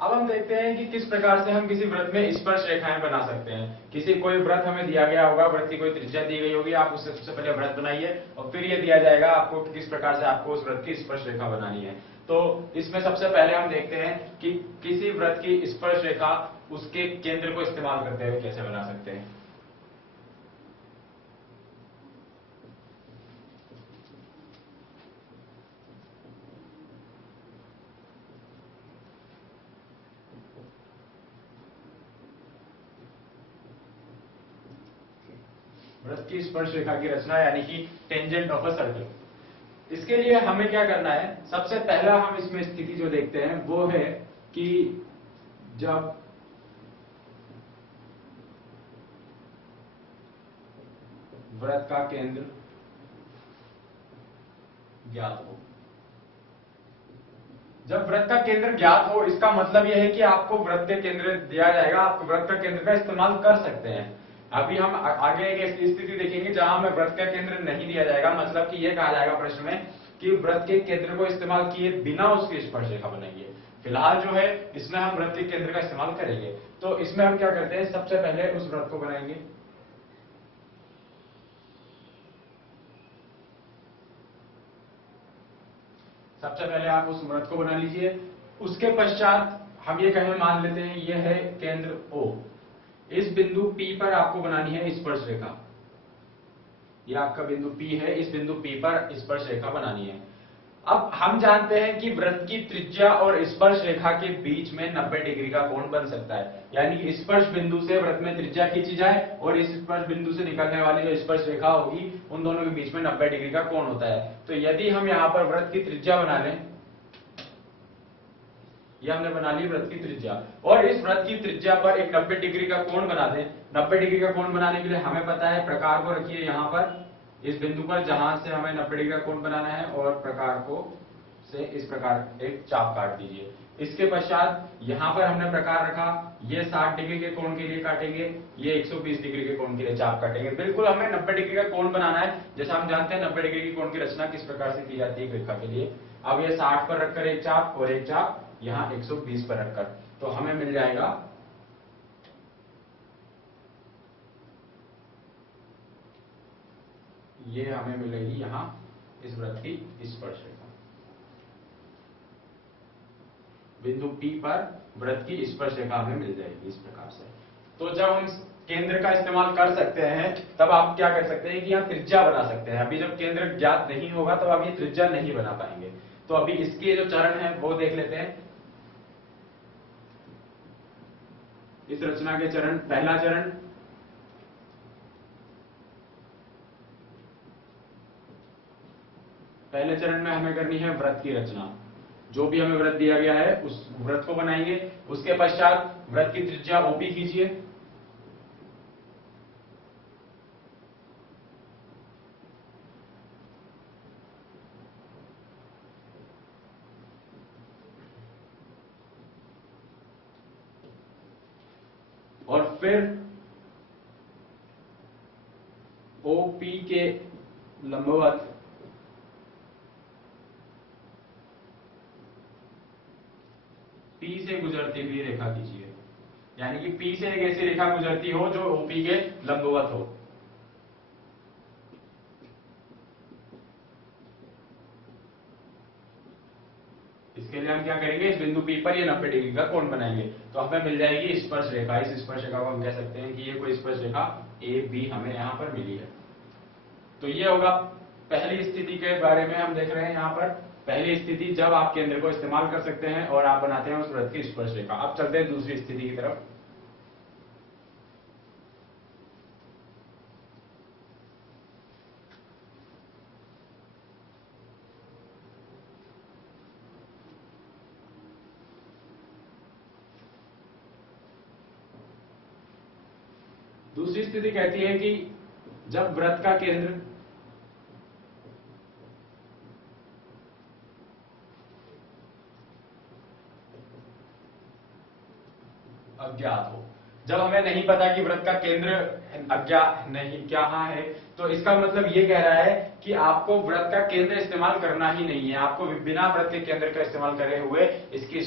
अब हम देखते हैं कि किस प्रकार से हम किसी वृत्त में स्पर्श रेखाएं बना सकते हैं। किसी कोई वृत्त हमें दिया गया होगा, वृत्त की कोई त्रिज्या दी गई होगी, आप उससे सबसे पहले वृत्त बनाइए और फिर ये दिया जाएगा आपको कि किस प्रकार से आपको उस वृत्त की स्पर्श रेखा बनानी है। तो इसमें सबसे पहले हम देखते हैं कि किसी वृत्त की स्पर्श रेखा उसके केंद्र को इस्तेमाल करते हुए कैसे बना सकते हैं। वृत्त की स्पर्श रेखा की रचना यानी कि टेंजेंट ऑफ अ सर्कल। इसके लिए हमें क्या करना है, सबसे पहला हम इसमें स्थिति जो देखते हैं वो है कि जब वृत्त का केंद्र ज्ञात हो। जब वृत्त का केंद्र ज्ञात हो इसका मतलब यह है कि आपको वृत्त के केंद्र दिया जाएगा, आप वृत्त का केंद्र का इस्तेमाल कर सकते हैं। अभी हम आगे एक स्थिति देखेंगे जहां हमें वृत्त का केंद्र नहीं दिया जाएगा, मतलब कि यह कहा जाएगा प्रश्न में कि वृत्त के केंद्र को इस्तेमाल किए बिना उसकी स्पर्श रेखा बनाएंगे। फिलहाल जो है इसमें हम वृत्त के केंद्र का इस्तेमाल करेंगे। तो इसमें हम क्या करते हैं, सबसे पहले उस वृत्त को बनाएंगे। सबसे पहले आप उस वृत्त को बना लीजिए। उसके पश्चात हम ये कहें, मान लेते हैं यह है केंद्र O। इस बिंदु P पर आपको बनानी है स्पर्श रेखा। यह आपका बिंदु P है, इस बिंदु P पर स्पर्श रेखा बनानी है। अब हम जानते हैं कि वृत्त की त्रिज्या और स्पर्श रेखा के बीच में 90 डिग्री का कोण बन सकता है, यानी कि स्पर्श बिंदु से वृत्त में त्रिज्या खींची जाए और इस स्पर्श बिंदु से निकलने वाली जो स्पर्श रेखा होगी उन दोनों के बीच में 90 डिग्री का कोण होता है। तो यदि हम यहां पर वृत्त की त्रिज्या बना लें, यह हमने बना ली वृत्त की त्रिज्या, और इस वृत्त की त्रिज्या पर एक 90 डिग्री का कोण बना दें। 90 डिग्री का कोण बनाने के लिए हमें पता है, प्रकार को रखिए यहां पर इस बिंदु पर जहां से हमें 90 डिग्री का कोण बनाना है, और प्रकार को से इस प्रकार एक चाप काट दीजिए। इसके पश्चात यहां पर हमने प्रकार रखा, ये 60 डिग्री के कोण के लिए काटेंगे, ये 120 डिग्री के कोण के लिए चाप काटेंगे। बिल्कुल हमें 90 डिग्री का कोण बनाना है, जैसा हम जानते हैं 90 डिग्री की कोण की रचना किस प्रकार से की जाती है एक रेखा के लिए। अब ये 60 पर रखकर एक चाप और एक चाप यहां 120 पर रखकर, तो हमें मिल जाएगा ये हमें मिलेगी यहां इस वृत्त की स्पर्श रेखा। बिंदु P पर वृत्त की स्पर्श रेखा हमें मिल जाएगी इस प्रकार से। तो जब हम केंद्र का इस्तेमाल कर सकते हैं तब आप क्या कर सकते हैं कि आप त्रिज्या बना सकते हैं। अभी जब केंद्र ज्ञात नहीं होगा तब आप ये त्रिज्या नहीं बना पाएंगे। तो अभी इसके जो चरण है वो देख लेते हैं। इस रचना के चरण, पहला चरण पहले चरण में हमें करनी है वृत्त की रचना। जो भी हमें वृत्त दिया गया है उस वृत्त को बनाएंगे। उसके पश्चात वृत्त की त्रिज्या OP कीजिए, और फिर OP के लंबवत P से गुजरती हुई रेखा कीजिए, यानी कि P से एक ऐसी रेखा गुजरती हो जो OP के लंबवत हो। इसके लिए हम क्या करेंगे, इस बिंदु P पर ये 90 डिग्री का कोण बनाएंगे, तो हमें मिल जाएगी स्पर्श रेखा। इस स्पर्श रेखा को हम कह सकते हैं कि ये कोई स्पर्श रेखा AB हमें यहां पर मिली है। तो ये होगा पहली स्थिति के बारे में हम देख रहे हैं। यहां पर पहली स्थिति जब आप केंद्र को इस्तेमाल कर सकते हैं और आप बनाते हैं उस वृत्त की स्पर्श रेखा। अब चलते हैं दूसरी स्थिति की तरफ। दूसरी स्थिति कहती है कि जब वृत्त का केंद्र अज्ञात हो। जब हमें नहीं पता कि वृत्त का केंद्र अज्ञात नहीं क्या है, तो इसका मतलब ये कह रहा है कि आपको वृत्त का केंद्र इस्तेमाल करना ही नहीं है। आपको बिना वृत्त के केंद्र का इस्तेमाल करे हुए इसकी